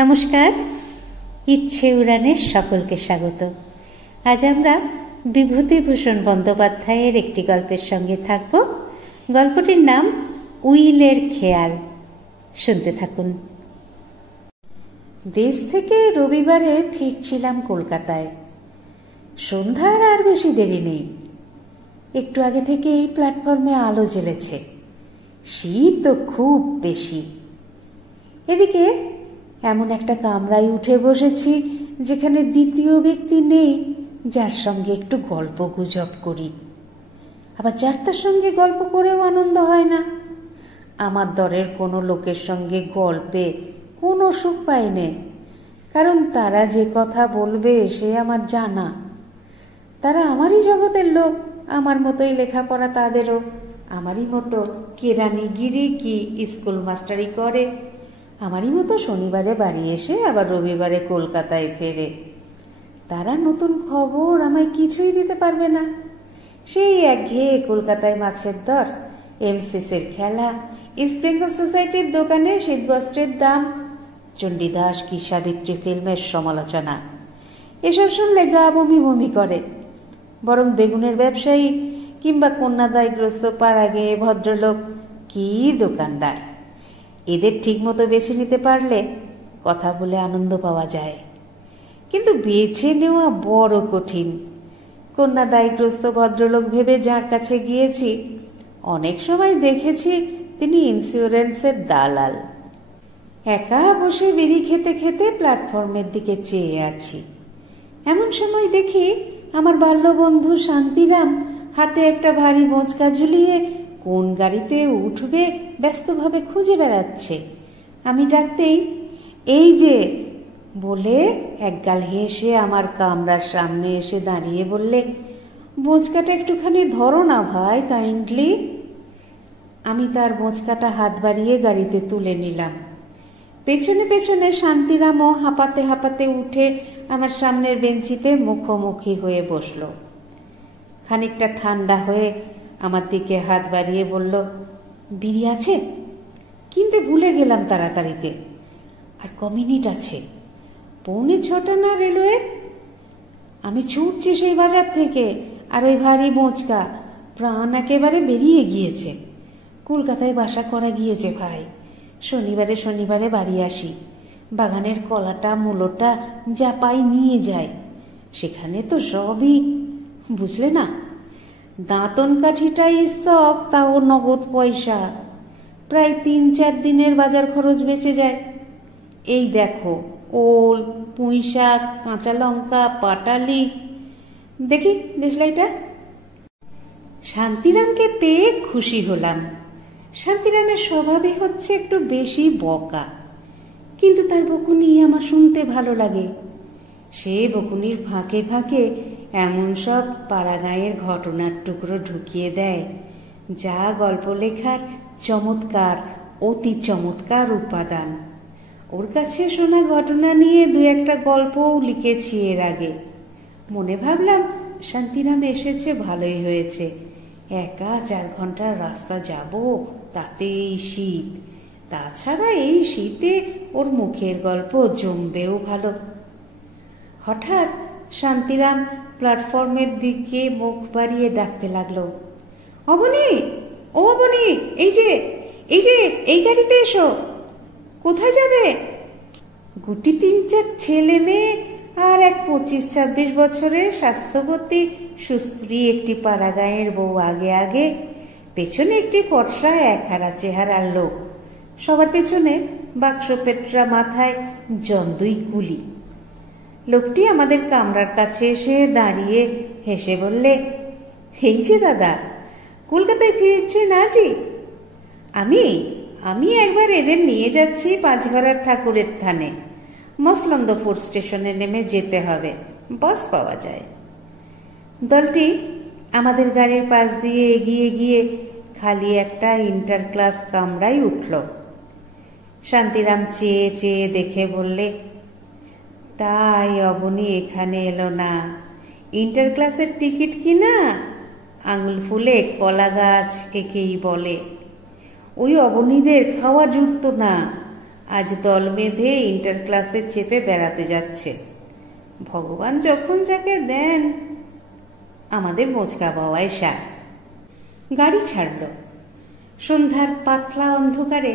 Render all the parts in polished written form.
নমস্কার, ইচ্ছে উড়ানের সকলকে স্বাগত। আজ আমরা বিভূতিভূষণ বন্দ্যোপাধ্যায়ের একটি গল্পের সঙ্গে থাকব। গল্পটির নাম উইলের খেয়াল। শুনতে থাকুন। দেশ থেকে রবিবারে ফিরছিলাম কলকাতায়। সন্ধ্যার আর বেশি দেরি নেই। একটু আগে থেকে এই প্ল্যাটফর্মে আলো জ্বেলেছে। শীত তো খুব বেশি। এদিকে এমন একটা কামরায় উঠে বসেছি যেখানে দ্বিতীয় ব্যক্তি নেই যার সঙ্গে একটু গল্প গুজব করি। আবার যার তার সঙ্গে গল্প করেও আনন্দ হয় না। আমার দরের কোনো লোকের সঙ্গে গল্পে কোনো সুখ পাই নে, কারণ তারা যে কথা বলবে সে আমার জানা। তারা আমারই জগতের লোক, আমার মতোই লেখাপড়া তাদেরও, আমারই মতো কেরানিগিরি কি স্কুল মাস্টারি করে, আমারই মতো শনিবারে বাড়ি এসে আবার রবিবারে কলকাতায় ফেরে। তারা নতুন খবর আমায় কিছুই দিতে পারবে না। সেই একঘেয়ে কলকাতায় মাছের দর, এমসিসির খেলা, ইস্ট বেঙ্গল সোসাইটির দোকানে শীতবস্ত্রের দাম, চণ্ডীদাস কি সাবিত্রী ফিল্মের সমালোচনা, এসব শুনলে গা বমি বমি করে। বরং বেগুনের ব্যবসায়ী কিংবা কন্যাদায়গ্রস্ত পাড়াগে ভদ্রলোক কি দোকানদার, এদের ঠিক মতো বেছে নিতে পারলে কথা বলে আনন্দ পাওয়া যায়। কিন্তু বেছে নেওয়া বড় কঠিন। কন্যাদায়গ্রস্ত ভদ্রলোক ভেবে যার কাছে গিয়েছি, অনেক সময় দেখেছি তিনি ইন্স্যুরেন্সের দালাল। একা বসে বিড়ি খেতে খেতে প্ল্যাটফর্মের দিকে চেয়ে আছি। এমন সময় দেখি আমার বাল্যবন্ধু শান্তিরাম হাতে একটা ভারী বোঁচকা ঝুলিয়ে কোন গাড়িতে উঠবে ব্যস্তভাবে খুঁজে বেড়াচ্ছে। আমি ডাকতেই এই যে বলে একগাল হেসে আমার কামরার সামনে এসে দাঁড়িয়ে বললে, বোঁচকাটা একটুখানি ধরো না ভাই, কাইন্ডলি। আমি তার বোঁচকাটা হাত বাড়িয়ে গাড়িতে তুলে নিলাম। পেছনে পেছনে শান্তিরামও হাঁপাতে হাঁপাতে উঠে আমার সামনের বেঞ্চিতে মুখোমুখি হয়ে বসল। খানিকটা ঠান্ডা হয়ে আমার দিকে হাত বাড়িয়ে বলল, বিড়ি আছে? কিনতে ভুলে গেলাম তাড়াতাড়িতে। আর ক মিনিট আছে? 6:45 না রেলওয়ের? আমি ছুটছি সেই বাজার থেকে, আর ওই ভারী বোঁচকা, প্রাণ একেবারে বেরিয়ে গিয়েছে। কলকাতায় বাসা করা গিয়েছে ভাই। শনিবারে শনিবারে বাড়ি আসি। বাগানের কলাটা মূলোটা যা পাই নিয়ে যাই। সেখানে তো সবই, বুঝলে না, দাঁতন কাঠিটাই স্তক, তাও নগদ পয়সা। প্রায় 3-4 দিনের বাজার খরচ বেঁচে যায়। এই দেখো, ওল, পুঁই শাক, কাঁচা লঙ্কা, পাটালি। দেখি দেশলাইটা। শান্তিরামকে পেয়ে খুশি হলাম। শান্তিরামের স্বভাবই হচ্ছে একটু বেশি বকা, কিন্তু তার বকুনি আমার শুনতে ভালো লাগে। সে বকুনির ফাঁকে ফাঁকে এমন সব পাড়াগাঁয়ের ঘটনার টুকরো ঢুকিয়ে দেয় যা গল্প লেখার চমৎকার, অতি চমৎকার উপাদান। ওর কাছে শোনা ঘটনা নিয়ে 2-একটা গল্পও লিখেছি এর আগে। মনে ভাবলাম শান্তিরাম এসেছে, ভালোই হয়েছে। একা 4 ঘন্টার রাস্তা যাব, তাতে এই শীত। তাছাড়া এই শীতে ওর মুখের গল্প জমবেও ভালো। হঠাৎ শান্তিরাম প্ল্যাটফর্মের দিকে মুখ বাড়িয়ে ডাকতে লাগলো, অবনী, ও অবনী, এই যে এই গাড়িতে এসো। কোথায় যাবে? গুটি 3-4 ছেলে মেয়ে আর এক 25-26 বছরের স্বাস্থ্যবতী সুস্ত্রী একটি পাড়াগাঁয়ের বউ আগে আগে, পেছনে একটি ফর্সা 1 চেহারার লোক, সবার পেছনে বাক্স পেটরা মাথায় জন্দুই কুলি। লোকটি আমাদের কামরার কাছে এসে দাঁড়িয়ে হেসে বললে, এই যে দাদা, কলকাতায় ফিরছেন আজই? আমি একবার এদের নিয়ে যাচ্ছি পাঁচঘরার ঠাকুরের থানে। মসলন্দপুর স্টেশনে নেমে যেতে হবে, বাস পাওয়া যায়। দলটি আমাদের গাড়ির পাশ দিয়ে এগিয়ে গিয়ে খালি একটা ইন্টার ক্লাস কামরায় উঠল। শান্তিরাম চেয়ে চেয়ে দেখে বললে, তাই অবনী এখানে এলো না? ইন্টার ক্লাসের টিকিট কিনা? আঙুল ফুলে কলা গাছ একেই বলে। ওই অবনীদের খাওয়া জুটতো না, আজ দল বেঁধে ইন্টার ক্লাসে চেপে বেড়াতে যাচ্ছে। ভগবান যখন যাকে দেন, আমাদের মোচকা বাওয়ায় সার। গাড়ি ছাড়ল। সন্ধ্যার পাতলা অন্ধকারে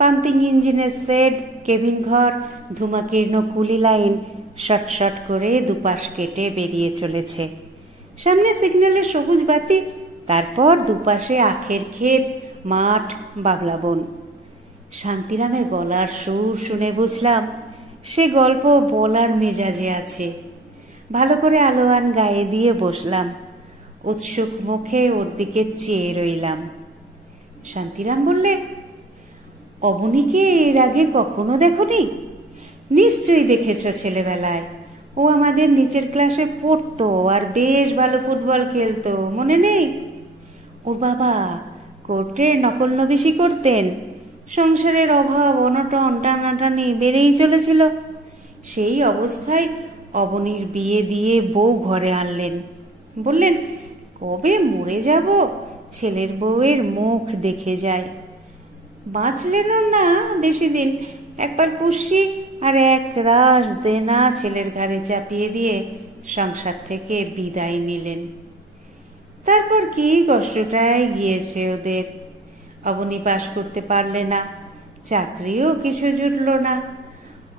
পাম্পিং ইঞ্জিনের শেড, কেবিন ঘর, ধূমাকীর্ণ কুলি লাইন শট শট করে দুপাশ কেটে বেরিয়ে চলেছে। সামনে সিগন্যালের সবুজ বাতি, তারপর দুপাশে আখের ক্ষেত, মাঠ, বাবলা বন। শান্তিরামের গলার সুর শুনে বুঝলাম সে গল্প বলার মেজাজে আছে। ভালো করে আলোয়ান গায়ে দিয়ে বসলাম, উৎসুক মুখে ওর দিকে চেয়ে রইলাম। শান্তিরাম বললে, অবনীকে এর আগে কখনো দেখনি? নিশ্চয়ই দেখেছ ছেলেবেলায়, ও আমাদের নিচের ক্লাসে পড়তো আর বেশ ভালো ফুটবল খেলতো, মনে নেই? ওর বাবা কোর্টের নকল নবিশি করতেন। সংসারের অভাব অনটন টানাটানি বেড়েই চলেছিল। সেই অবস্থায় অবনীর বিয়ে দিয়ে বউ ঘরে আনলেন। বললেন, কবে মরে যাব, ছেলের বউয়ের মুখ দেখে যায়। বাঁচলেনও না বেশি দিন। একবার পুষি আর এক রাশ দেনা ছেলের ঘাড়ে চাপিয়ে দিয়ে সংসার থেকে বিদায় নিলেন। তারপর কি কষ্টটাই গিয়েছে ওদের। অবনী পাশ করতে পারলে না, চাকরিও কিছু জুটল না।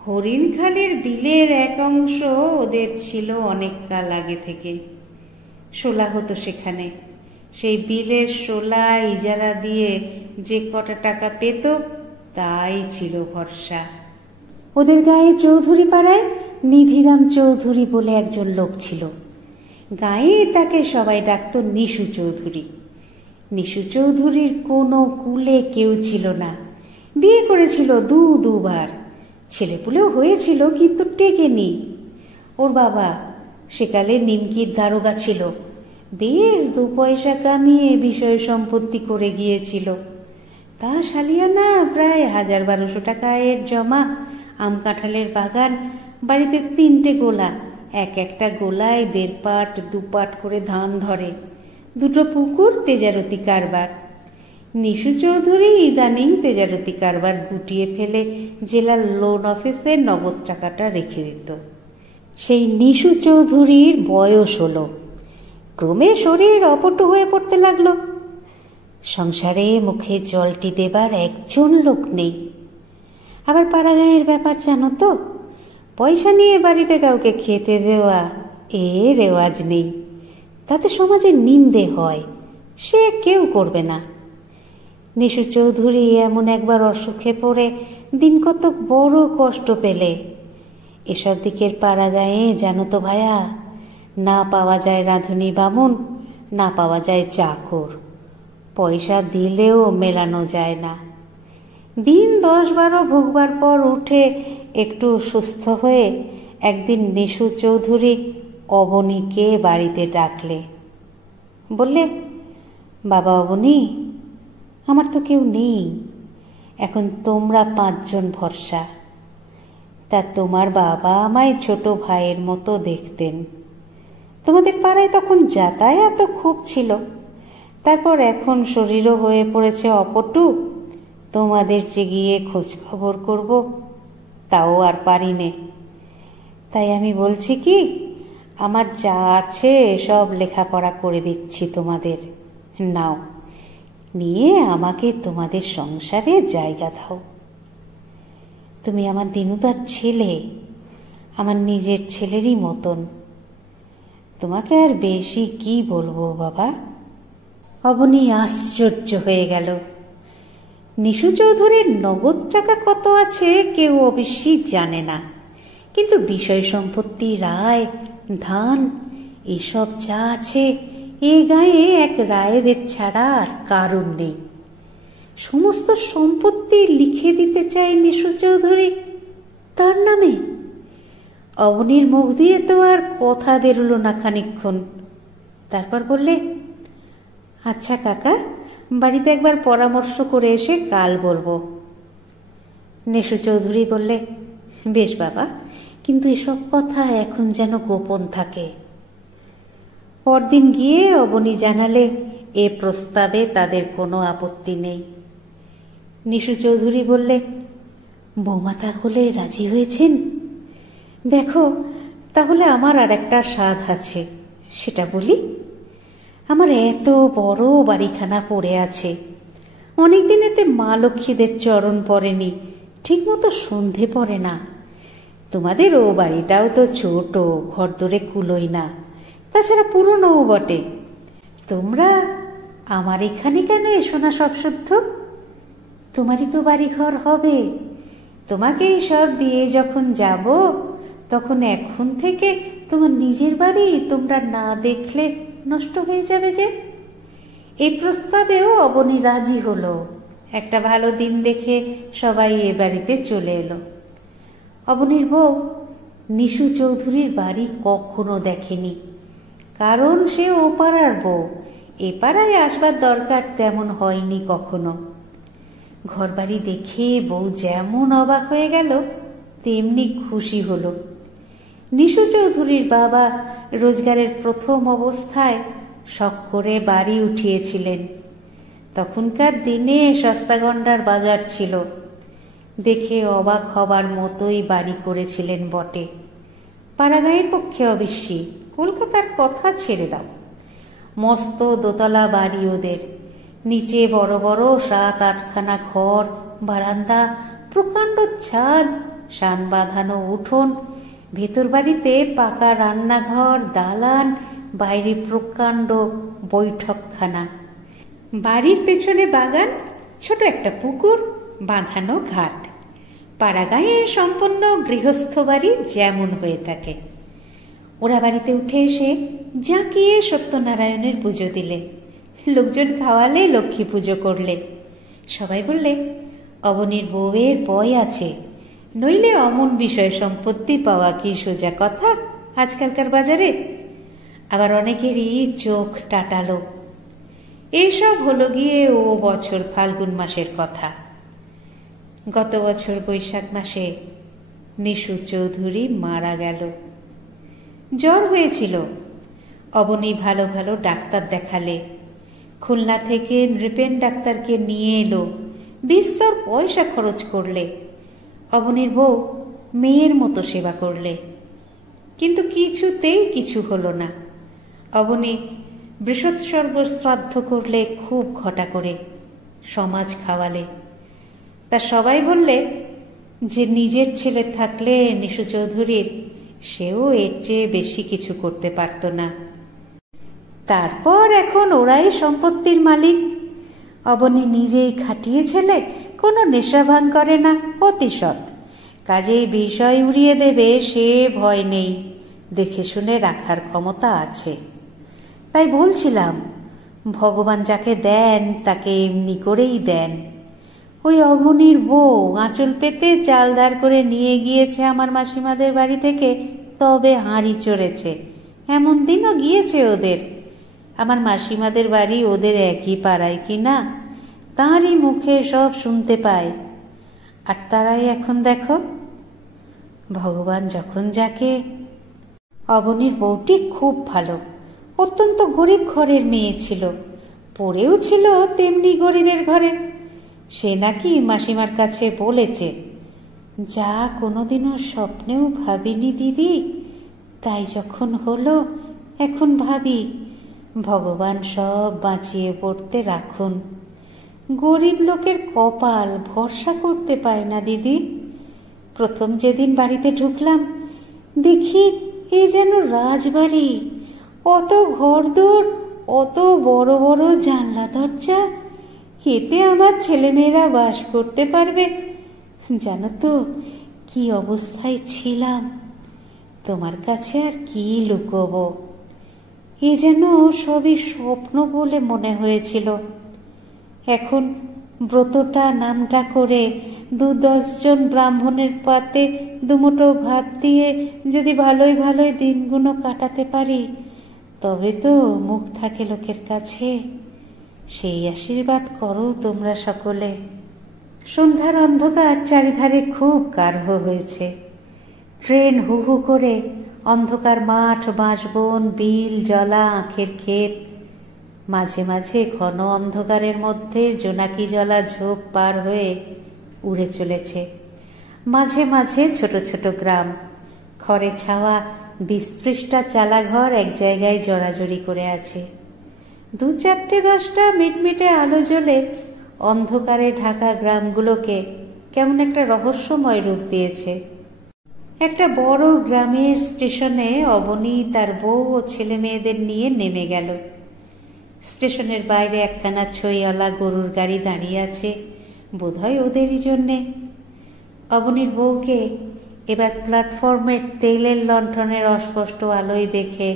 হরিণখালির বিলের এক অংশ ওদের ছিল অনেক কাল আগে থেকে। শোলা হতো সেখানে। সেই বিলের শোলা ইজারা দিয়ে যে কটা টাকা পেত তাই ছিল ভরসা। ওদের গায়ে চৌধুরী পাড়ায় নিধিরাম চৌধুরী বলে একজন লোক ছিল। গায়ে তাকে সবাই ডাকত নিশু চৌধুরী। নিশু চৌধুরীর কোনো কুলে কেউ ছিল না। বিয়ে করেছিল দুবার, ছেলেপুলেও হয়েছিল, কিন্তু টেকেনি। ওর বাবা সেকালে নিমকির দারোগা ছিল। বেশ 2 পয়সা কামিয়ে বিষয় সম্পত্তি করে গিয়েছিল। তা সালিয়ানা প্রায় 1000-1200 টাকা আয়ের জমা, আম কাঁঠালের বাগান, বাড়িতে 3টে গোলা, এক একটা গোলায় 1.5 পাট 2 পাট করে ধান ধরে, 2টো পুকুর, তেজারতি কারবার। নিশু চৌধুরী ইদানিং তেজারতি কারবার গুটিয়ে ফেলে জেলার লোন অফিসে নগদ টাকাটা রেখে দিত। সেই নিশু চৌধুরীর বয়স হলো। ক্রমে শরীর অপটু হয়ে পড়তে লাগলো। সংসারে মুখে জলটি দেবার একজন লোক নেই। আবার পাড়াগাঁয়ের ব্যাপার জানো তো, পয়সা নিয়ে বাড়িতে কাউকে খেতে দেওয়া এ রেওয়াজ নেই। তাতে সমাজে নিন্দে হয়, সে কেউ করবে না। নিশু চৌধুরী এমন একবার অসুখে পড়ে দিন কত বড় কষ্ট পেলে। এসব দিকের পাড়াগাঁয়ে জানো তো ভায়া, না পাওয়া যায় রাঁধুনি বামুন, না পাওয়া যায় চাকর। পয়সা দিলেও মেলানো যায় না। দিন 10-12 ভোগবার পর উঠে একটু সুস্থ হয়ে একদিন নিশু চৌধুরী অবনীকে বাড়িতে ডাকলে। বললে, বাবা অবনী, আমার তো কেউ নেই, এখন তোমরা 5 জন ভরসা। তা তোমার বাবা আমায় ছোট ভাইয়ের মতো দেখতেন। তোমাদের পাড়ায় তখন যাতায়াত খুব ছিল। তারপর এখন শরীরও হয়ে পড়েছে অপটু। তোমাদের যে গিয়ে খোঁজ খবর করব তাও আর পারি নে। তাই আমি বলছি কি, আমার যা আছে সব লেখাপড়া করে দিচ্ছি তোমাদের, নাও, নিয়ে আমাকে তোমাদের সংসারে জায়গা দাও। তুমি আমার দিনুদার ছেলে, আমার নিজের ছেলেরই মতন। তোমাকে আর বেশি কি বলবো বাবা। অবনী আশ্চর্য হয়ে গেল। নিশু চৌধুরীর নগদ টাকা কত আছে কেউ অবশ্যই জানে না, কিন্তু বিষয় সম্পত্তি, রায়, ধান এসব যা আছে এ গায়ে এক রায়েদের ছাড়া আর কারণ নেই। সমস্ত সম্পত্তি লিখে দিতে চায় নিশু চৌধুরী তার নামে। অবনীর মুখ দিয়ে তো আর কথা বেরোলো না খানিকক্ষণ। তারপর বললে, আচ্ছা কাকা, বাড়িতে একবার পরামর্শ করে এসে কাল বলবো। নিশু চৌধুরী বললে, বেশ বাবা, কিন্তু এসব কথা এখন যেন গোপন থাকে। পরদিন গিয়ে অবনী জানালে এ প্রস্তাবে তাদের কোনো আপত্তি নেই। নিশু চৌধুরী বললে, বৌমা তাহলে রাজি হয়েছেন? দেখো, তাহলে আমার আর একটা সাধ আছে, সেটা বলি। আমার এত বড় বাড়িখানা পড়ে আছে, অনেকদিন এতে মা লক্ষ্মীদের চরণ পড়েনি, ঠিক মতো সন্ধে পড়ে না। তোমাদের ও বাড়িটাও তো ছোট, ঘর দরে কুলোই না, তাছাড়া পুরনোও বটে। তোমরা আমার এখানে কেন এসো না সব শুদ্ধ? তোমারই তো বাড়ি ঘর হবে, তোমাকেই সব দিয়ে যখন যাব, তখন এখন থেকে তোমার নিজের বাড়ি তোমরা না দেখলে নষ্ট হয়ে যাবে যে। এই প্রস্তাবেও অবনী রাজি হলো। একটা ভালো দিন দেখে সবাই এ বাড়িতে চলে এলো। অবনীর বউ নিশু চৌধুরীর বাড়ি কখনো দেখেনি, কারণ সে ও পাড়ার বউ, এ পাড়ায় আসবার দরকার তেমন হয়নি কখনো। ঘরবাড়ি দেখে বউ যেমন অবাক হয়ে গেল, তেমনি খুশি হলো। নিশু চৌধুরীর বাবা রোজগারের প্রথম অবস্থায় শখ করে বাড়ি উঠিয়েছিলেন। তখনকার দিনে সস্তাগন্ডার বাজার ছিল, দেখে অবাক হবার মতোই বাড়ি করেছিলেন বটে। পাড়াগাঁয়ের পক্ষে অবশ্যই, কলকাতার কথা ছেড়ে দাও। মস্ত দোতলা বাড়ি ওদের, নিচে বড় বড় 7-8খানা ঘর, বারান্দা, প্রকাণ্ড ছাদ, শান বাঁধানো উঠোন, ভেতর বাড়িতে পাকা রান্নাঘর, দালান, বাইরে প্রকাণ্ড বৈঠকখানা, বাড়ির পেছনে বাগান, ছোট একটা পুকুর, বাঁধানো ঘাট। পাড়াগাঁয়ে সম্পূর্ণ গৃহস্থ বাড়ি যেমন হয়ে থাকে। ওরা বাড়িতে উঠে এসে জাঁকিয়ে সত্যনারায়ণের পুজো দিলে, লোকজন খাওয়ালে, লক্ষ্মী পুজো করলে। সবাই বললে, অবনীর বউয়ের বয় আছে, নইলে অমন বিষয় সম্পত্তি পাওয়া কি সোজা কথা আজকালকার বাজারে। আবার অনেকেরই চোখ টাটালো। এসব হলো গিয়ে ও বছর ফাল্গুন মাসের কথা। গত বছর বৈশাখ মাসে নিশু চৌধুরী মারা গেল। জ্বর হয়েছিল। অবনী ভালো ভালো ডাক্তার দেখালে, খুলনা থেকে নৃপেন ডাক্তারকে নিয়ে এলো, বিস্তর পয়সা খরচ করলে। অবনীর বউ মেয়ের মতো সেবা করলে, কিন্তু কিছুতেই কিছু হলো না। অবনী বৃষৎসর্গ শ্রাদ্ধ করলে খুব ঘটা করে, সমাজ খাওয়ালে। তা সবাই বললে যে নিজের ছেলে থাকলে নিশু চৌধুরীর, সেও এর চেয়ে বেশি কিছু করতে পারত না। তারপর এখন ওরাই সম্পত্তির মালিক। অবনী নিজেই খাটিয়ে ছেলে, কোনো নেশা ভাঙ করে না, অতি সৎ, কাজেই বিষয় উড়িয়ে দেবে সে ভয় নেই, দেখে শুনে রাখার ক্ষমতা আছে। তাই বলছিলাম, ভগবান যাকে দেন তাকে এমনি করেই দেন। ওই অবনীর বউ আঁচল পেতে চাল ধার করে নিয়ে গিয়েছে আমার মাসিমাদের বাড়ি থেকে, তবে হাঁড়ি চড়েছে। এমন দিনও গিয়েছে ওদের। আমার মাসিমাদের বাড়ি ওদের একই পাড়ায় কি না, তাঁরই মুখে সব শুনতে পায়। আর তারাই এখন দেখো, ভগবান যখন যাকে। অবনীর বউটি খুব ভালো, অত্যন্ত গরিব ঘরের মেয়ে ছিল, পড়েও ছিল তেমনি গরিবের ঘরে। সে নাকি মাসিমার কাছে বলেছে, যা কোনোদিনও স্বপ্নেও ভাবিনি দিদি, তাই যখন হলো এখন ভাবি, ভগবান সব বাঁচিয়ে পড়তে রাখুন। গরিব লোকের কপাল ভরসা করতে পায় না দিদি। প্রথম যেদিন বাড়িতে ঢুকলাম, দেখি এই যেন রাজবাড়ি, অত ঘরদোর, অত বড় বড় জানলা দরজা, এতে আমার ছেলেমেয়েরা বাস করতে পারবে? জানো তো কি অবস্থায় ছিলাম, তোমার কাছে আর কি লুকোবো। এ যেন সবই স্বপ্ন বলে মনে হয়েছিল। এখন ব্রতটা নামটা করে 2-10 জন ব্রাহ্মণের পাতে দুমুঠো ভাত দিয়ে যদি ভালোই ভালোই দিনগুলো কাটাতে পারি, তবে তো মুখ থাকে লোকের কাছে। সেই আশীর্বাদ করো তোমরা সকলে। সন্ধ্যার অন্ধকার চারিধারে খুব গাঢ় হয়েছে। ট্রেন হু হু করে অন্ধকার মাঠ, বাঁশবন, বিল, জলা, আখের ক্ষেত, মাঝে মাঝে ঘন অন্ধকারের মধ্যে জোনাকি জলা ঝোপ পার হয়ে উড়ে চলেছে। মাঝে মাঝে ছোট ছোট গ্রাম, খড়ে ছাওয়া 20-30টা চালাঘর এক জায়গায় জড়াজড়ি করে আছে। 2-4-10টা মিটমিটে আলো জ্বলে অন্ধকারে ঢাকা গ্রামগুলোকে কেমন একটা রহস্যময় রূপ দিয়েছে। একটা বড় গ্রামের স্টেশনে অবনী তার বউ ও ছেলে মেয়েদের নিয়ে নেমে গেল। স্টেশনের বাইরে একখানা ছইওয়ালা গরুর গাড়ি দাঁড়িয়ে আছে, বোধহয় ওদেরই জন্যে। অবনীর বউকে এবার প্ল্যাটফর্মের তেলের লণ্ঠনের অস্পষ্ট আলোয় দেখে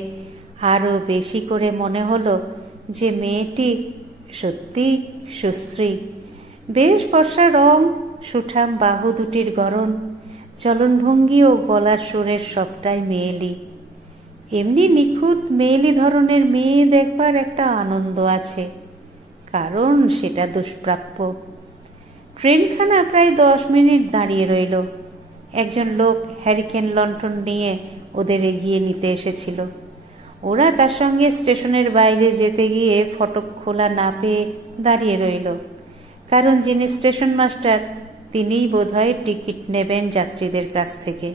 আরো বেশি করে মনে হলো যে মেয়েটি সত্যি সুশ্রী। বেশ ফর্সা রং, সুঠাম বাহু দুটির গড়ন, চলনভঙ্গি ও গলার সুরের সবটাই মেয়েলি। এমনি নিখুঁত মেয়েলি ধরনের মেয়ে দেখবার একটা আনন্দ আছে, কারণ সেটা দুষ্প্রাপ্য। ট্রেনখানা প্রায় 10 মিনিট দাঁড়িয়ে রইল। একজন লোক হ্যারিকেন লণ্ঠন নিয়ে ওদের এগিয়ে নিতে এসেছিল। ওরা তার সঙ্গে স্টেশনের বাইরে যেতে গিয়ে ফটক খোলা না পেয়ে দাঁড়িয়ে রইল, কারণ যিনি স্টেশন মাস্টার তিনিই বোধহয় টিকিট নেবেন যাত্রীদের কাছ থেকে।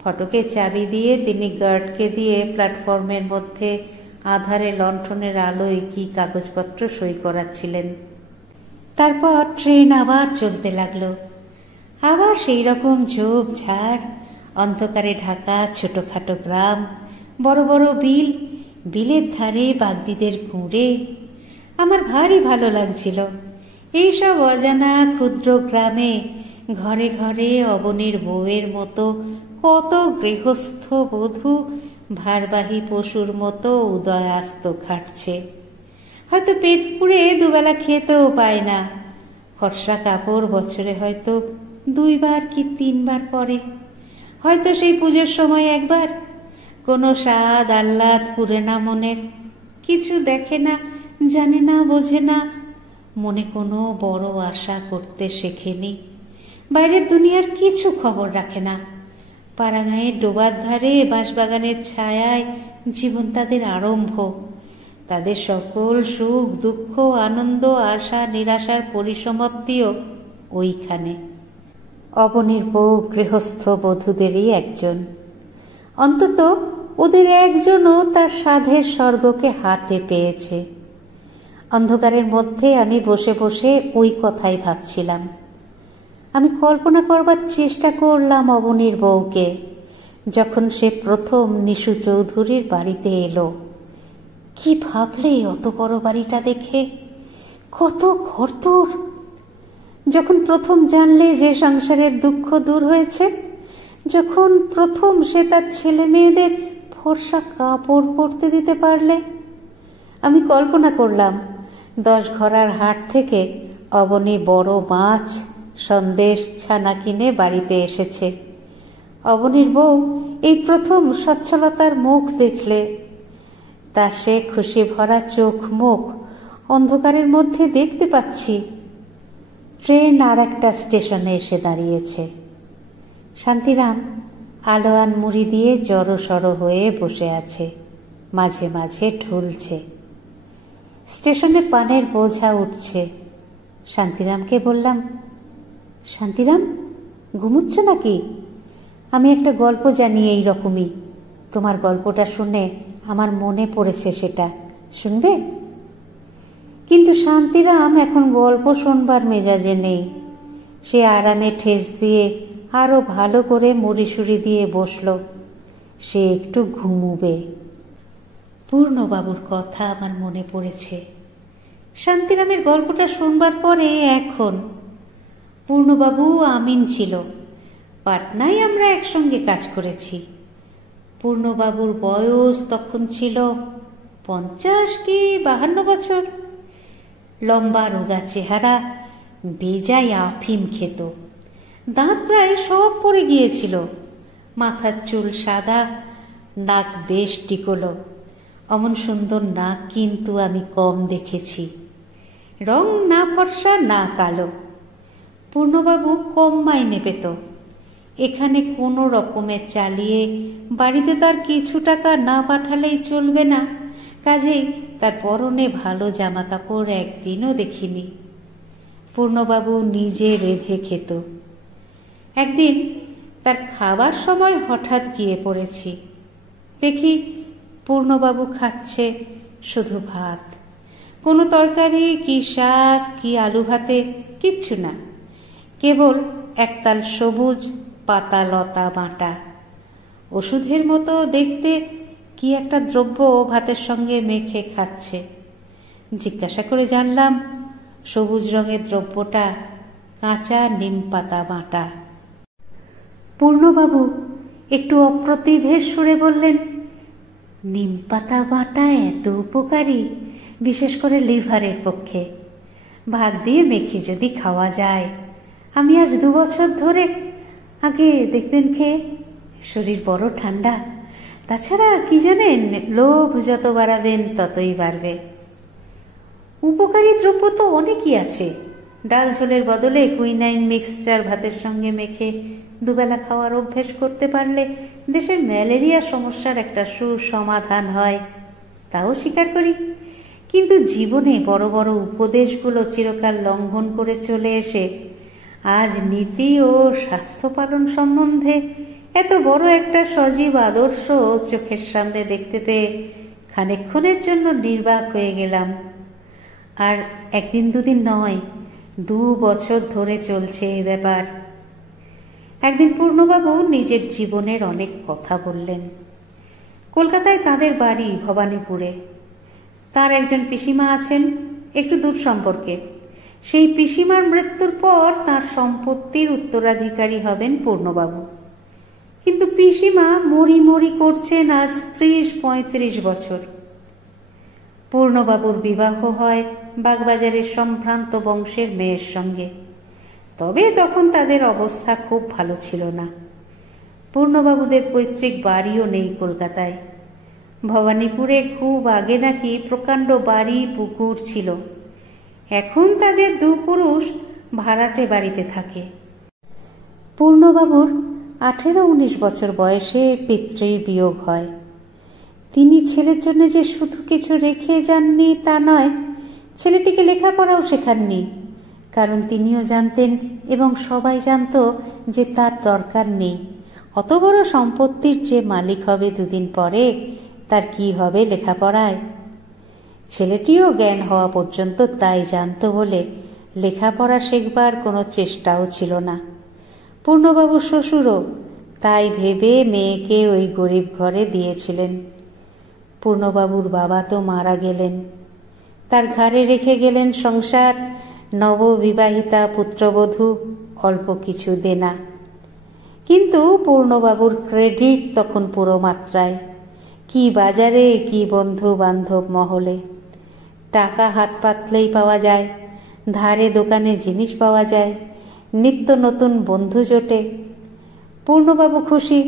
ফটকে চাবি দিয়ে তিনি গার্ডকে দিয়ে প্ল্যাটফর্মের মধ্যে আধারে লণ্ঠনের আলোয় কি কাগজপত্র সই করাচ্ছিলেন। তারপর ট্রেন আবার চলতে লাগলো। আবার সেই রকম ঝোপঝাড়, অন্ধকারে ঢাকা ছোটখাটো গ্রাম, বড় বড় বিল, বিলের ধারে বাগদিদের গুঁড়ে। আমার ভারী ভালো লাগছিল। এইসব অজানা ক্ষুদ্র গ্রামে ঘরে ঘরে অবনীর বউয়ের মতো কত গৃহস্থ বধূ ভারবাহী পশুর মতো উদয় আস্ত খাটছে। হয়তো পেট পুড়ে দুবেলা খেতেও পায় না। ফর্সা কাপড় বছরে হয়তো 2 বার কি 3 বার পরে, হয়তো সেই পুজোর সময় একবার। কোনো স্বাদ আহ্লাদ পুরে না মনের, কিছু দেখে না, জানে না, বোঝে না, মনে কোনো বড় আশা করতে শেখেনি। বাইরের দুনিয়ার কিছু খবর রাখে না। পাড়াগাঁয়ের ডোবার ধারে বাঁশবাগানের ছায়ায় জীবন তাদের আরম্ভ। তাদের সকল সুখ দুঃখ আনন্দ আশা নিরাশার পরিসমাপ্তিও ওইখানে। অবনীর বউ গৃহস্থ বধূদেরই একজন। অন্তত ওদের একজনও তার সাধের স্বর্গকে হাতে পেয়েছে। অন্ধকারের মধ্যে আমি বসে বসে ওই কথাই ভাবছিলাম। আমি কল্পনা করবার চেষ্টা করলাম অবনীর বউকে, যখন সে প্রথম নিশু চৌধুরীর বাড়িতে এলো। কি ভাবলে অত বড় বাড়িটা দেখে, কত ঘরদোর! যখন প্রথম জানলে যে সংসারের দুঃখ দূর হয়েছে, যখন প্রথম সে তার ছেলে মেয়েদের ফর্সা কাপড় পরতে দিতে পারলে, আমি কল্পনা করলাম 10 ঘরার হাট থেকে অবনী বড় মাছ সন্দেশ ছানা কিনে বাড়িতে এসেছে। অবনীর বউ এই প্রথম সচ্ছলতার মুখ দেখলে। তা সে খুশি ভরা চোখ মুখ অন্ধকারের মধ্যে দেখতে পাচ্ছি। ট্রেন আর একটা স্টেশনে এসে দাঁড়িয়েছে। শান্তিরাম আলোয়ান মুড়ি দিয়ে জড়সড় হয়ে বসে আছে, মাঝে মাঝে ঢুলছে। স্টেশনে পানের বোঝা উঠছে। শান্তিরামকে বললাম, শান্তিরাম, ঘুমুচ্ছ নাকি? আমি একটা গল্প জানি এই রকমই। তোমার গল্পটা শুনে আমার মনে পড়েছে, সেটা শুনবে? কিন্তু শান্তিরাম এখন গল্প শোনবার মেজাজে নেই। সে আরামে ঠেস দিয়ে আরো ভালো করে মুড়িসুড়ি দিয়ে বসল। সে একটু ঘুমুবে। পূর্ণবাবুর কথা আমার মনে পড়েছে। শান্তিরামের গল্পটা শুনবার পরে এখন পূর্ণবাবু আমিন ছিল। পাটনায় আমরা একসঙ্গে কাজ করেছি। পূর্ণবাবুর বয়স তখন ছিল 50 কি 52 বছর। লম্বা রোগা চেহারা, বেজায় আফিম খেত। দাঁত প্রায় সব পড়ে গিয়েছিল। মাথার চুল সাদা, নাক বেশ টিকলো। অমন সুন্দর নাক কিন্তু আমি কম দেখেছি। রং না ফর্সা না কালো। পূর্ণবাবু কম মাইনে পেত। এখানে কোনো রকমে চালিয়ে বাড়িতে তার কিছু টাকা না পাঠালেই চলবে না। কাজেই তার পরনে ভালো জামা কাপড় একদিনও দেখিনি। পূর্ণবাবু নিজে রেঁধে খেত। একদিন তার খাবার সময় হঠাৎ গিয়ে পড়েছি। দেখি পূর্ণবাবু খাচ্ছে শুধু ভাত, কোনো তরকারি কি শাক কি আলু ভাতে কিচ্ছু না, কেবল একতাল সবুজ পাতা লতা বাঁটা। ওষুধের মতো দেখতে কি একটা দ্রব্য ভাতের সঙ্গে মেখে খাচ্ছে। জিজ্ঞাসা করে জানলাম সবুজ রঙের দ্রব্যটা কাঁচা নিম পাতা বাঁটা। পূর্ণবাবু একটু অপ্রতিভের সুরে বললেন, নিম পাতা বাঁটা এত উপকারী, বিশেষ করে লিভারের পক্ষে। ভাত দিয়ে মেখে যদি খাওয়া যায়। আমি আজ 2 বছর ধরে, আগে দেখবেন খেয়ে শরীর বড় ঠান্ডা। তাছাড়া কি জানেন, লোভ যত বাড়াবেন ততই বাড়বে। উপকারী দ্রব্য তো অনেকই আছে। ডাল ঝোলের বদলে কুইনাইন মিক্সচার ভাতের সঙ্গে মেখে দুবেলা খাওয়ার অভ্যেস করতে পারলে দেশের ম্যালেরিয়া সমস্যার একটা সুসমাধান হয়, তাও স্বীকার করি। কিন্তু জীবনে বড় বড় উপদেশগুলো চিরকাল লঙ্ঘন করে চলে এসে আজ নীতি ও স্বাস্থ্য পালন সম্বন্ধে এত বড় একটা সজীব আদর্শ চোখের সামনে দেখতে পেয়ে খানিকক্ষণের জন্য নির্বাক হয়ে গেলাম। আর একদিন দুদিন নয়, 2 বছর ধরে চলছে এই ব্যাপার। একদিন পূর্ণবাবু নিজের জীবনের অনেক কথা বললেন। কলকাতায় তাদের বাড়ি ভবানীপুরে। তার একজন পিসিমা আছেন, একটু দূর সম্পর্কে। সেই পিসিমার মৃত্যুর পর তার সম্পত্তির উত্তরাধিকারী হবেন পূর্ণবাবু। কিন্তু পিসিমা মরি মরি করছেন আজ 30-35 বছর। পূর্ণবাবুর বিবাহ হয় বাগবাজারের সম্ভ্রান্ত বংশের মেয়ের সঙ্গে। তবে তখন তাদের অবস্থা খুব ভালো ছিল না। পূর্ণবাবুদের পৈতৃক বাড়িও নেই কলকাতায়। ভবানীপুরে খুব আগে নাকি প্রকাণ্ড বাড়ি পুকুর ছিল। এখন তাদের 2 পুরুষ ভাড়াটে বাড়িতে থাকে। পূর্ণবাবুর 18-19 বছর বয়সে পিতৃ বিয়োগ হয়। তিনি ছেলের জন্য যে শুধু কিছু রেখে যাননি তা নয়, ছেলেটিকে লেখাপড়াও শেখাননি। কারণ তিনিও জানতেন এবং সবাই জানত যে তার দরকার নেই। অত বড় সম্পত্তির যে মালিক হবে 2 দিন পরে, তার কি হবে লেখাপড়ায়। ছেলেটিও জ্ঞান হওয়া পর্যন্ত তাই জানত বলে লেখাপড়া শেখবার কোনো চেষ্টাও ছিল না। পূর্ণবাবুর শ্বশুরও তাই ভেবে মেয়েকে ওই গরিব ঘরে দিয়েছিলেন। পূর্ণবাবুর বাবা তো মারা গেলেন, তার ঘাড়ে রেখে গেলেন সংসার, নববিবাহিতা পুত্রবধূ, অল্প কিছু দেনা। কিন্তু পূর্ণবাবুর ক্রেডিট তখন পুরো মাত্রায়। কি বাজারে কি বন্ধু বান্ধব মহলে। টাকা হাত পাতলেই পাওয়া যায়, ধারে দোকানে জিনিস পাওয়া যায়, নিত্য নতুন বন্ধু জোটে। পূর্ণবাবু খুশি,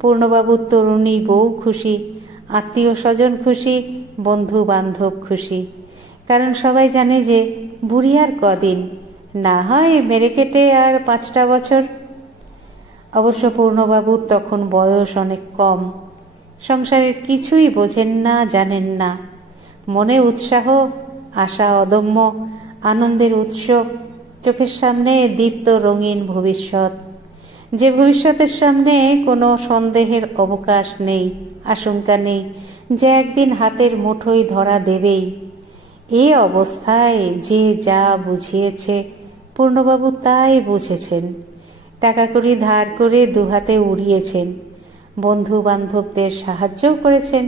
পূর্ণবাবুর তরুণী বউ খুশি, আত্মীয় স্বজন খুশি, বন্ধু বান্ধব খুশি। কারণ সবাই জানে যে বুড়ি আর কদিন, না হয় মেরে কেটে আর 5টা বছর। অবশ্য পূর্ণবাবুর তখন বয়স অনেক কম, সংসারের কিছুই বোঝেন না, জানেন না। মনে উৎসাহ, আশা অদম্য, আনন্দের উৎস, চোখের সামনে দীপ্ত রঙিন ভবিষ্যৎ, যে ভবিষ্যতের সামনে কোনো সন্দেহের অবকাশ নেই, আশঙ্কা নেই, যে একদিন হাতের মুঠোয় ধরা দেবেই। এ অবস্থায় যে যা বুঝিয়েছে পূর্ণবাবু তাই বুঝেছেন। টাকা কড়ি ধার করে 2 হাতে উড়িয়েছেন, বন্ধু বান্ধবদের সাহায্যও করেছেন।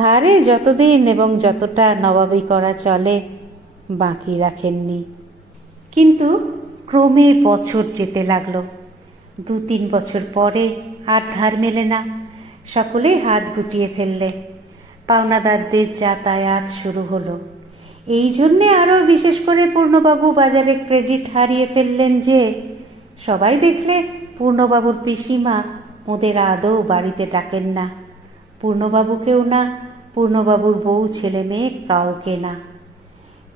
ধারে যতদিন এবং যতটা নবাবি করা চলে বাকি রাখেননি। কিন্তু ক্রমে বছর যেতে লাগলো। 2-3 বছর পরে আর ধার মেলে না, সকলে হাত গুটিয়ে ফেললে। পাওনাদারদের যাতায়াত শুরু হলো। এই জন্যে আরও বিশেষ করে পূর্ণবাবু বাজারে ক্রেডিট হারিয়ে ফেললেন যে সবাই দেখলে পূর্ণবাবুর পিসিমা ওদের আদৌ বাড়িতে ডাকেন না। পূর্ণবাবুকেও না, পূর্ণবাবুর বউ ছেলে মেয়ে কাউকে না।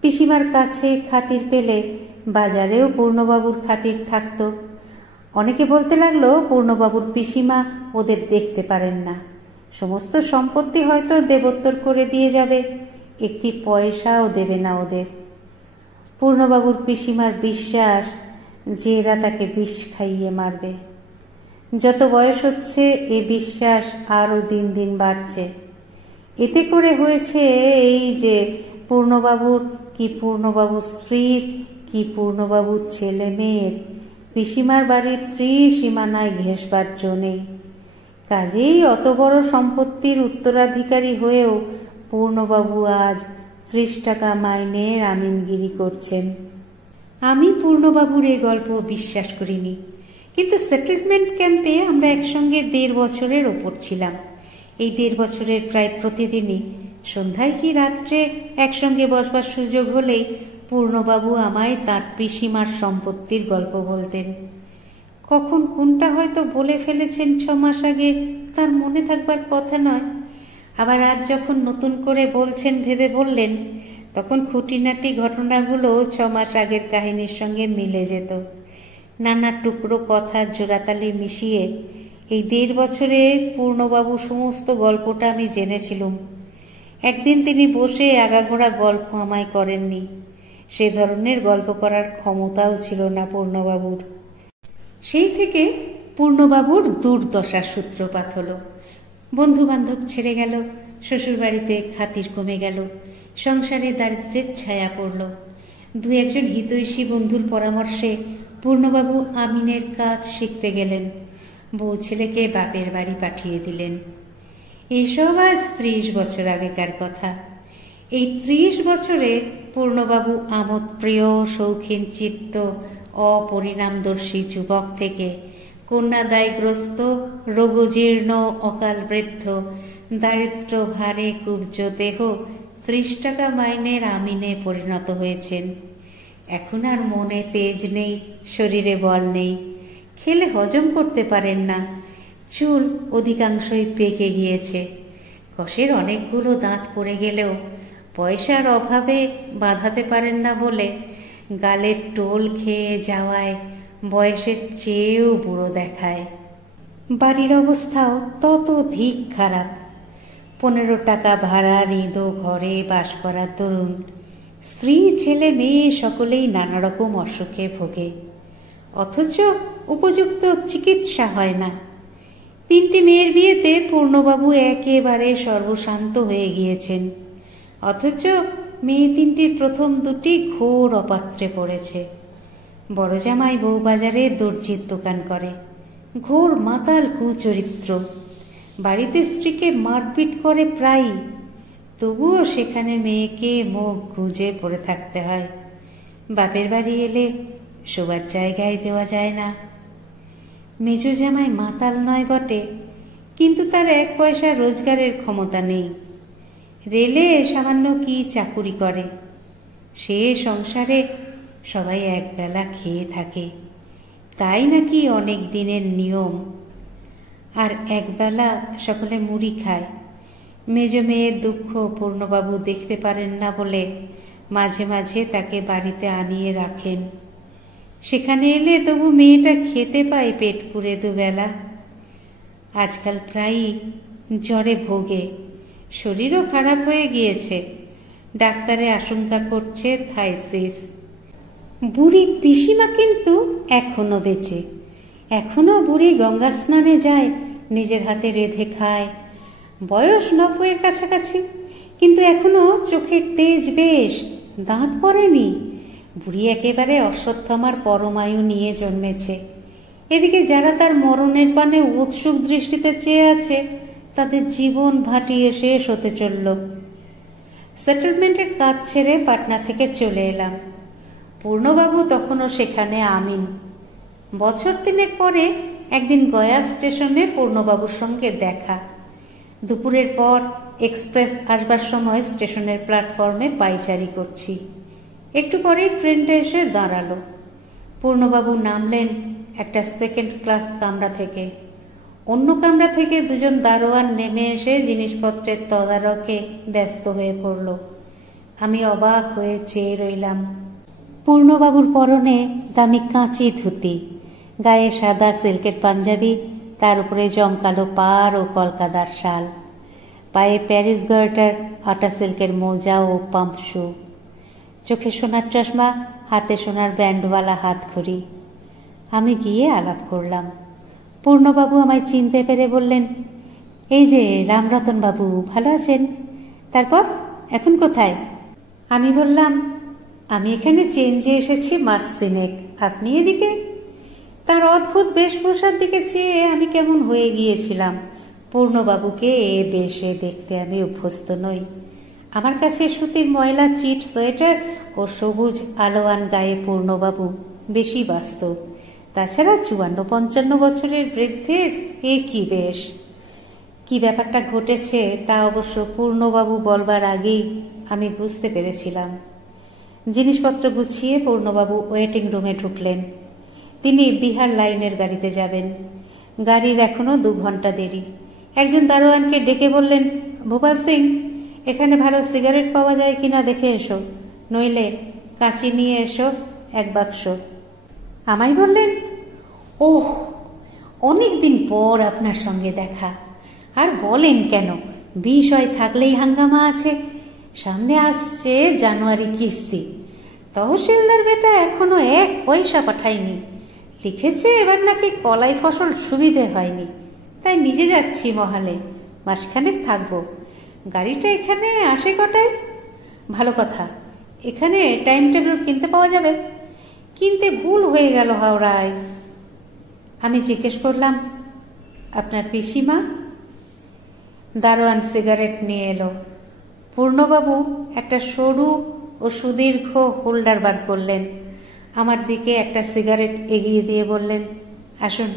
পিসিমার কাছে খাতির পেলে বাজারেও পূর্ণবাবুর খাতির থাকত। অনেকে বলতে লাগলো পূর্ণবাবুর পিসিমা ওদের দেখতে পারেন না, সমস্ত সম্পত্তি হয়তো দেবোত্তর করে দিয়ে যাবে, একটি পয়সাও দেবে না ওদের। পূর্ণবাবুর পিসিমার বিশ্বাস যে এরা তাকে বিষ খাইয়ে মারবে। যত বয়স হচ্ছে এ বিশ্বাস আরও দিন দিন বাড়ছে। এতে করে হয়েছে এই যে পূর্ণবাবুর কি পূর্ণবাবুর স্ত্রীর কি পূর্ণবাবুর ছেলে মেয়ের পিসিমার বাড়ির ত্রিসীমানায় ঘেঁষবার জো নেই। কাজেই অত বড় সম্পত্তির উত্তরাধিকারী হয়েও পূর্ণবাবু আজ 30 টাকা মাইনের আমিনগিরি করছেন। আমি পূর্ণবাবুর এ গল্প বিশ্বাস করিনি, কিন্তু সেটেলমেন্ট ক্যাম্পে আমরা একসঙ্গে 1.5 বছরের ওপর ছিলাম। এই 1.5 বছরের প্রায় প্রতিদিনই সন্ধ্যায় কি রাত্রে একসঙ্গে বসবার সুযোগ হলেই পূর্ণবাবু আমায় তাঁর পিসিমার সম্পত্তির গল্প বলতেন। কখন কোনটা হয়তো বলে ফেলেছেন 6 মাস আগে তার মনে থাকবার কথা নয়। আবার আজ যখন নতুন করে বলছেন ভেবে বললেন, তখন খুঁটিনাটি ঘটনাগুলো 6 মাস আগের কাহিনীর সঙ্গে মিলে যেত। নানা টুকরো কথার জোড়াতালি মিশিয়ে এই 1.5 বছরে পূর্ণবাবু সমস্ত গল্পটা আমি জেনেছিলুম। একদিন তিনি বসে আগাগোড়া গল্প আমায় করেননি। সে ধরনের গল্প করার ক্ষমতাও ছিল না পূর্ণবাবুর। সেই থেকে পূর্ণবাবুর দুর্দশার সূত্রপাত হলো। বন্ধু বান্ধব ছেড়ে গেল, শ্বশুরবাড়িতে খাতির কমে গেল, সংসারে দারিদ্র্যের ছায়া পড়ল। 2-1 হিতৈষী বন্ধুর পরামর্শে পূর্ণবাবু আমিনের কাজ শিখতে গেলেন। বউ ছেলেকে বাপের বাড়ি পাঠিয়ে দিলেন। এইসব আজ 30 বছর আগেকার কথা। এই 30 বছরে পূর্ণবাবু আমোদপ্রিয় শৌখিন চিত্ত অপরিণামদর্শী যুবক থেকে কন্যাদায়গ্রস্ত রোগজীর্ণ অকাল বৃদ্ধ দারিদ্র ভারে কুব্জ দেহ 30 টাকা মাইনের আমিনে পরিণত হয়েছেন। এখন আর মনে তেজ নেই, শরীরে বল নেই, খেলে হজম করতে পারেন না, চুল অধিকাংশই পেকে গিয়েছে, কষের অনেকগুলো দাঁত পড়ে গেলেও পয়সার অভাবে বাঁধাতে পারেন না বলে গালের টোল খেয়ে যাওয়ায় বয়সের চেয়েও বুড়ো দেখায়। বাড়ির অবস্থাও তত ধিক খারাপ। 15 টাকা ভাড়া রেঁদো ঘরে বাস করা তরুণ, স্ত্রী ছেলে মেয়ে সকলেই নানা রকম অসুখে ভোগে, অথচ উপযুক্ত চিকিৎসা হয় না। 3টি মেয়ের বিয়েতে পূর্ণবাবু একেবারে সর্বশান্ত হয়ে গিয়েছেন, অথচ মেয়ে 3টির প্রথম 2টি ঘোর অপাত্রে পড়েছে। বড় জামাই বউবাজারে দর্জির দোকান করে, ঘোর মাতাল কুচরিত্র, বাড়িতে স্ত্রীকে মারপিট করে প্রায়ই, তবুও সেখানে মেয়েকে মুখ গুজে পড়ে থাকতে হয়। বাপের বাড়ি এলে শোবার জায়গায় দেওয়া যায় না। মেজ জামাই মাতাল নয় বটে, কিন্তু তার 1 পয়সা রোজগারের ক্ষমতা নেই। রেলে সামান্য কি চাকুরি করে। সে সংসারে সবাই একবেলা খেয়ে থাকে, তাই নাকি অনেক দিনের নিয়ম। আর একবেলা সকলে মুড়ি খায়। মেজ মেয়ের দুঃখ পূর্ণবাবু দেখতে পারেন না বলে মাঝে মাঝে তাকে বাড়িতে আনিয়ে রাখেন। সেখানে এলে তবু মেয়েটা খেতে পায় পেট পুরে 2 বেলা। আজকাল প্রায়ই জ্বরে ভোগে, শরীরও খারাপ হয়ে গিয়েছে। ডাক্তারে আশঙ্কা করছে থাইসিস। বুড়ি পিসিমা কিন্তু এখনো বেঁচে, এখনো বুড়ি গঙ্গা স্নানে যায়, নিজের হাতে রেঁধে খায়। বয়স 90-এর কাছাকাছি, কিন্তু এখনো চোখের তেজ বেশ, দাঁত পড়েনি। বুড়ি একেবারে অশ্বত্থামার পরমায়ু নিয়ে জন্মেছে। এদিকে যারা তার মরণের পানে উৎসুক দৃষ্টিতে চেয়ে আছে, তাদের জীবন ভাটিয়ে শেষ হতে চলল। সেটেলমেন্টের কাজ ছেড়ে পাটনা থেকে চলে এলাম। পূর্ণবাবু তখনও সেখানে আমিন। বছর 3 পরে একদিন গয়া স্টেশনে পূর্ণবাবুর সঙ্গে দেখা। দুপুরের পর এক্সপ্রেস আসবার সময় স্টেশনের প্ল্যাটফর্মে পায়চারি করছি। একটু পরেই ট্রেনটা এসে দাঁড়ালো। পূর্ণবাবু নামলেন একটা 2nd ক্লাস কামরা থেকে। অন্য কামরা থেকে 2 দারোয়ান নেমে এসে জিনিসপত্রের তদারকে ব্যস্ত হয়ে পড়ল। আমি অবাক হয়ে চেয়ে রইলাম। পূর্ণবাবুর পরনে দামি কাঁচি ধুতি, গায়ে সাদা সিল্কের পাঞ্জাবি, তার উপরে জমকালো পাড় ও কলকাতার শাল, পায়ে প্যারিস গার্টার, আটা সিল্কের মোজা ও পাম্প শু, চোখে সোনার চশমা, হাতে সোনার ব্যান্ডওয়ালা হাত ঘড়ি। আমি গিয়ে আলাপ করলাম। পূর্ণবাবু আমায় চিনতে পেরে বললেন, এই যে রামরতন বাবু, ভালো আছেন? তারপর এখন কোথায়? আমি বললাম, আমি এখানে চেঞ্জে এসেছি মাস তিনেক, আপনি এদিকে? তার অদ্ভুত বেশভূষার দিকে চেয়ে আমি কেমন হয়ে গিয়েছিলাম। পূর্ণবাবুকে এ বেশে দেখতে আমি অভ্যস্ত নই। আমার কাছে সুতির ময়লা চিট সোয়েটার ও সবুজ আলোয়ান গায়ে পূর্ণবাবু বেশি বাস্তব। তাছাড়া 54-55 বছরের বৃদ্ধের এ কি বেশ। কি ব্যাপারটা ঘটেছে তা অবশ্য পূর্ণবাবু বলবার আগেই আমি বুঝতে পেরেছিলাম। জিনিসপত্র গুছিয়ে পূর্ণবাবু ওয়েটিং রুমে ঢুকলেন। তিনি বিহার লাইনের গাড়িতে যাবেন। গাড়ির এখনো 2 ঘন্টা দেরি। একজন দারোয়ানকে ডেকে বললেন, ভূপাল সিং, এখানে ভালো সিগারেট পাওয়া যায় কিনা দেখে এসো, নইলে কাঁচি নিয়ে এসো 1 বাক্স। আমায় বললেন, ওহ, অনেকদিন পর আপনার সঙ্গে দেখা। আর বলেন কেন, বিষয় থাকলেই হাঙ্গামা আছে। সামনে আসছে জানুয়ারি কিস্তি। তহসিলদার বেটা এখনো 1 পয়সা পাঠায়নি। লিখেছে এবার নাকি কলাই ফসল সুবিধে হয়নি, তাই নিজে যাচ্ছি মহালে, মাসখানেক থাকবো। গাড়িটা এখানে আসে কটায়? ভালো কথা, এখানে টাইম টেবিল কিনতে পাওয়া যাবে? কিনতে ভুল হয়ে গেল হাওড়ায়। আমি জিজ্ঞেস করলাম, আপনার পিসিমা? দারোয়ান সিগারেট নিয়ে এলো। পূর্ণবাবু একটা সরু ও সুদীর্ঘ হোল্ডার বার করলেন। আমার দিকে একটা সিগারেট এগিয়ে দিয়ে বললেন, আসুন।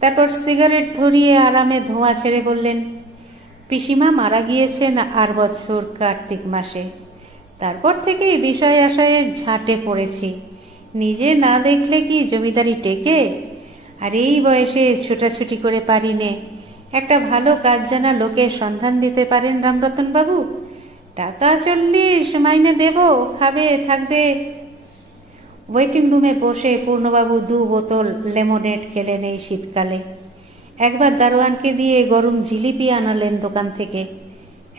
তারপর সিগারেট ধরিয়ে আরামে ধোঁয়া ছেড়ে বললেন, পিসিমা মারা গিয়েছেন আর বছর কার্তিক মাসে। তারপর থেকেই বিষয় আশয়ের ঝাঁটে পড়েছি। নিজে না দেখলে কি জমিদারি টেকে? আর এই বয়সে ছুটাছুটি করে পারি নে। একটা ভালো কাজ জানা লোকের সন্ধান দিতে পারেন রামরতন বাবু? টাকা 40 মাইনে দেব, খাবে থাকবে। ওয়েটিং রুমে বসে পূর্ণবাবু 2 বোতল লেমনেড খেলেন এই শীতকালে। একবার দারোয়ানকে দিয়ে গরম জিলিপি আনালেন দোকান থেকে,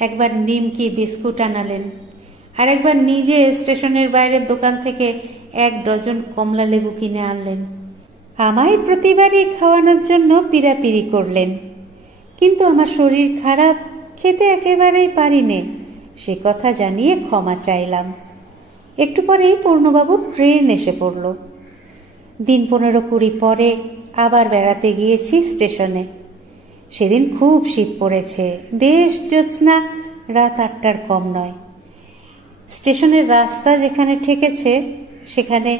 একবার নিমকি বিস্কুট আনালেন, আর একবার নিজে স্টেশনের বাইরের দোকান থেকে 1 ডজন কমলা লেবু কিনে আনলেন। আমায় প্রতিবারই খাওয়ানোর জন্য পিড়াপিড়ি করলেন, কিন্তু আমার শরীর খারাপ, খেতে একেবারেই পারি নে, সে কথা জানিয়ে ক্ষমা চাইলাম। একটু পরেই পূর্ণবাবুর ট্রেন এসে পড়ল। দিন 15-20 পরে আবার বেড়াতে গিয়েছি স্টেশনে। সেদিন খুব শীত পড়েছে, বেশ জ্যোৎস্না, রাত 8টার কম নয়। স্টেশনের রাস্তা যেখানে ঠেকেছে সেখানে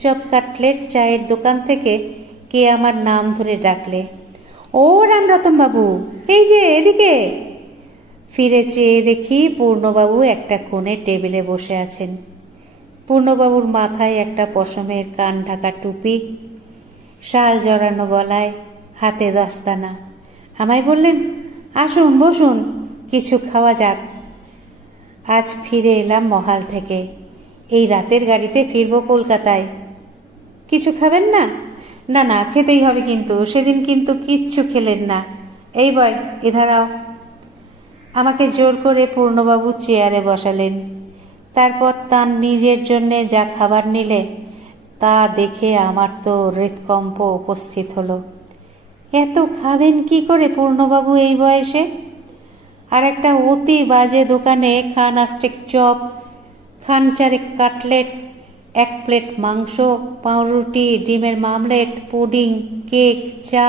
চপ কাটলেট চায়ের দোকান থেকে কে আমার নাম ধরে ডাকলে, ও রামরতন বাবু, এই যে এদিকে। ফিরে চেয়ে দেখি পূর্ণবাবু একটা কোণে টেবিলে বসে আছেন। পূর্ণবাবুর মাথায় একটা পশমের কান ঢাকা টুপি, শাল জড়ানো গলায়, হাতে দস্তানা। আমায় বললেন, আসুন বসুন, কিছু খাওয়া যাক। আজ ফিরে এলাম মহাল থেকে, এই রাতের গাড়িতে ফিরবো কলকাতায়। কিছু খাবেন না? না না, খেতেই হবে, কিন্তু সেদিন কিন্তু কিচ্ছু খেলেন না। এই বয়, এধারাও। আমাকে জোর করে পূর্ণবাবু চেয়ারে বসালেন। তারপর তার নিজের জন্যে যা খাবার নিলে তা দেখে আমার তো হৃৎকম্প উপস্থিত হলো। এত খাবেন কি করে পূর্ণবাবু এই বয়সে? আর একটা অতি বাজে দোকানে খান আস্টেক চপ, খান 4 কাটলেট, 1 প্লেট মাংস, পাউরুটি, ডিমের মামলেট, পুডিং, কেক, চা।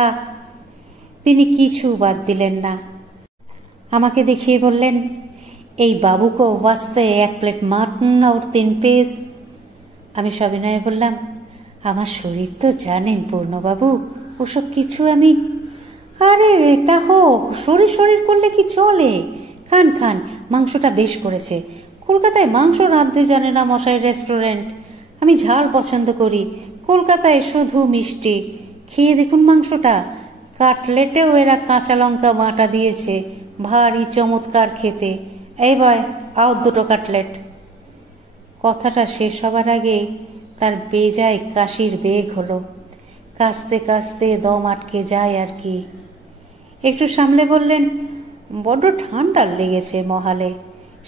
তিনি কিছু বাদ দিলেন না। আমাকে দেখিয়ে বললেন, এই বাবুকো ওয়াস্তে 1 প্লেট মাটন আর 3 পিস। আমি সবিনয়ে বললাম, আমার শরীর তো জানেন পূর্ণবাবু, ওসব কিছু আমি। আরে তা হোক, শরীর শরীর করলে কি চলে? খান খান, মাংসটা বেশ করেছে। কলকাতায় মাংস রাঁধতে জানে না মশাই রেস্টুরেন্ট। আমি ঝাল পছন্দ করি, কলকাতায় শুধু মিষ্টি। খেয়ে দেখুন মাংসটা, কাটলেটেও এরা কাঁচা লঙ্কা বাটা দিয়েছে, ভারী চমৎকার খেতে। এই বয়, আও 2 কাটলেট। কথাটা শেষ হবার আগেই তার বেজায় কাশির বেগ হলো। কাশতে কাশতে দম আটকে যায় আর কি। একটু সামলে বললেন, বড্ড ঠান্ডা লেগেছে মহালে,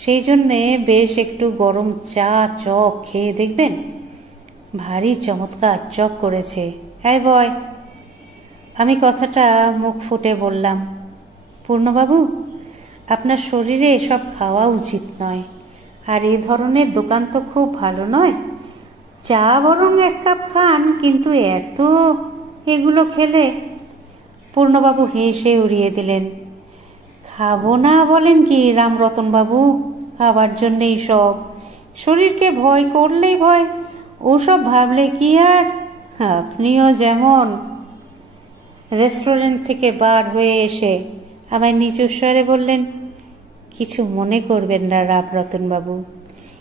সেই জন্যে বেশ একটু গরম চা চপ খেয়ে দেখবেন। ভারী চমৎকার চক করেছে। হ্যাঁ বয়। আমি কথাটা মুখ ফুটে বললাম, পূর্ণবাবু, আপনার শরীরে এসব খাওয়া উচিত নয়, আর এ ধরনের দোকান তো খুব ভালো নয়। চা বরং 1 কাপ খান, কিন্তু এত এগুলো খেলে। পূর্ণবাবু হেসে উড়িয়ে দিলেন। খাবো না বলেন কি রামরতনবাবু, খাবার জন্যেই সব। শরীরকে ভয় করলেই ভয়, ওসব ভাবলে কি আর। আপনিও যেমন। রেস্টুরেন্ট থেকে বার হয়ে এসে আমায় নিচু স্বরে বললেন, কিছু মনে করবেন না রামরতনবাবু,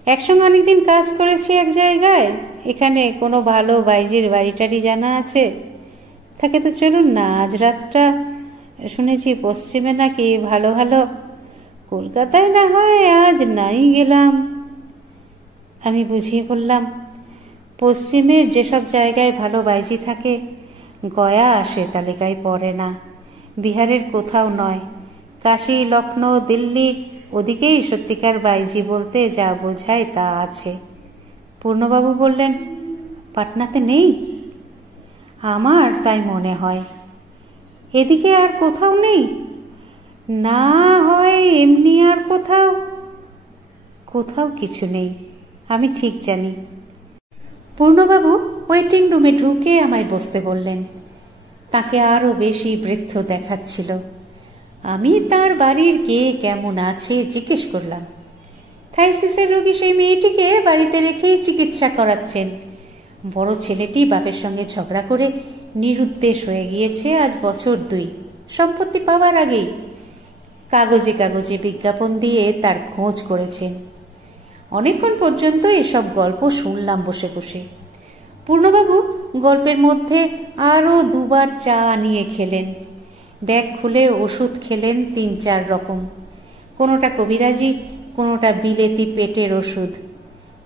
একসঙ্গে অনেকদিন কাজ করেছি এক জায়গায়। এখানে কোনো ভালো বাইজির বাড়িটারি জানা আছে? থাকে তো চলুন না, আজ রাতটা শুনেছি পশ্চিমে নাকি ভালো ভালো। কলকাতায় না হয় আজ নাই গেলাম। আমি বুঝিয়ে বললাম, পশ্চিমের যেসব জায়গায় ভালো বাইজি থাকে গয়া সে তালিকায় পড়ে না। বিহারের কোথাও নয়, কাশী, লখনৌ, দিল্লি, ওদিকেই সত্যিকার বাইজি বলতে যা বোঝায় তা আছে। পূর্ণবাবু বললেন, পাটনাতে নেই? আমার তাই মনে হয়। এদিকে আর কোথাও নেই? না হয় এমনি আর কোথাও। কোথাও কিছু নেই, আমি ঠিক জানি। পূর্ণবাবু ওয়েটিং রুমে ঢুকে আমায় বসতে বললেন। তাকে আরো বেশি বৃদ্ধ দেখাচ্ছিল। আমি তার বাড়ির কে কেমন আছে জিজ্ঞেস করলাম। থাইসিসের রোগী সেই মেয়েটিকে বাড়িতে রেখেই চিকিৎসা করাচ্ছেন। বড় ছেলেটি বাপের সঙ্গে ঝগড়া করে নিরুদ্দেশ হয়ে গিয়েছে আজ বছর 2, সম্পত্তি পাওয়ার আগেই। কাগজে কাগজে বিজ্ঞাপন দিয়ে তার খোঁজ করেছেন। অনেকক্ষণ পর্যন্ত এসব গল্প শুনলাম বসে বসে। পূর্ণবাবু গল্পের মধ্যে আরো 2 বার চা নিয়ে খেলেন। ব্যাগ খুলে ওষুধ খেলেন 3-4 রকম, কোনোটা কবিরাজি, কোনোটা বিলেতি পেটের ওষুধ।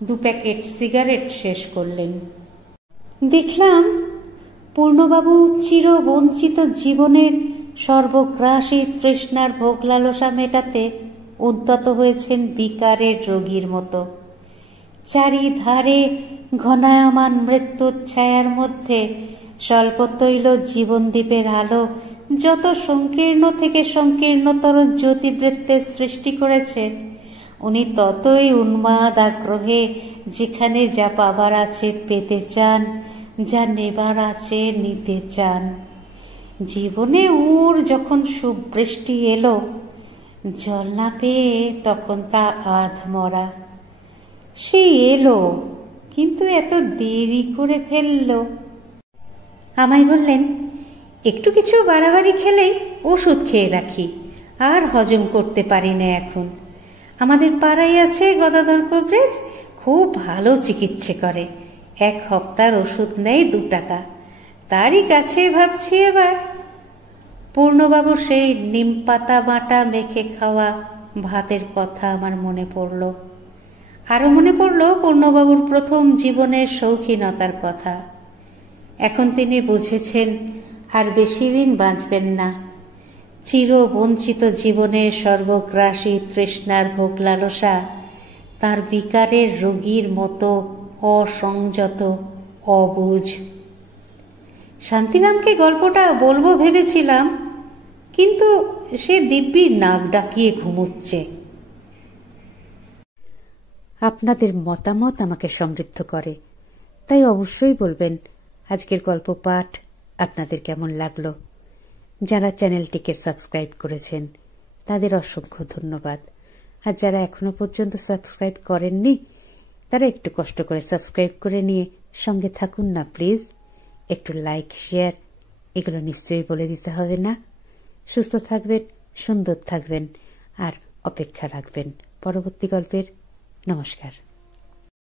2 প্যাকেট সিগারেট শেষ করলেন। দেখলাম পূর্ণবাবু চিরবঞ্চিত জীবনের সর্বগ্রাসী তৃষ্ণার ভোগ লালসা মেটাতে উদ্যত হয়েছেন বিকারের রোগীর মতো। চারিধারে ঘনায়মান মৃত্যুর ছায়ার মধ্যে স্বল্পতৈল জীবনদ্বীপের আলো যত সংকীর্ণ থেকে সংকীর্ণতর জ্যোতিবৃত্তের সৃষ্টি করেছে, উনি ততই উন্মাদ আগ্রহে যেখানে যা পাবার আছে পেতে চান, যা নেবার আছে নিতে চান। জীবনে ওর যখন সুবৃষ্টি এলো, জল না পেয়ে তখন তা আধমরা। সে এলো, কিন্তু এত দেরি করে ফেলল। আমায় বললেন, একটু কিছু বাড়াবাড়ি খেলেই ওষুধ খেয়ে রাখি, আর হজম করতে পারি না এখন। আমাদের পাড়ায় আছে গদাধর কবরেজ, খুব ভালো চিকিৎসা করে। 1 হপ্তার ওষুধ নেয় 2 টাকা। তারই কাছে ভাবছি এবার। পূর্ণবাবুর সেই নিম পাতা বাটা মেখে খাওয়া ভাতের কথা আমার মনে পড়ল। আরো মনে পড়ল পূর্ণবাবুর প্রথম জীবনের শৌখিনতার কথা। এখন তিনি বুঝেছেন আর বেশি দিন বাঁচবেন না। চিরবঞ্চিত জীবনের সর্বগ্রাসী তৃষ্ণার ভোগ লালসা তার বিকারের রোগীর মতো অসংযত, অবুঝ। শান্তিরামকে গল্পটা বলবো ভেবেছিলাম, কিন্তু সে দিব্যি নাক ডাকিয়ে ঘুমুচ্ছে। আপনাদের মতামত আমাকে সমৃদ্ধ করে, তাই অবশ্যই বলবেন আজকের গল্প পাঠ আপনাদের কেমন লাগলো। যারা চ্যানেলটিকে সাবস্ক্রাইব করেছেন তাদের অসংখ্য ধন্যবাদ। আর যারা এখনো পর্যন্ত সাবস্ক্রাইব করেননি তারা একটু কষ্ট করে সাবস্ক্রাইব করে নিয়ে সঙ্গে থাকুন না প্লিজ। একটু লাইক, শেয়ার এগুলো নিশ্চয়ই বলে দিতে হবে না। সুস্থ থাকবেন, সুন্দর থাকবেন আর অপেক্ষা রাখবেন পরবর্তী গল্পের। নমস্কার।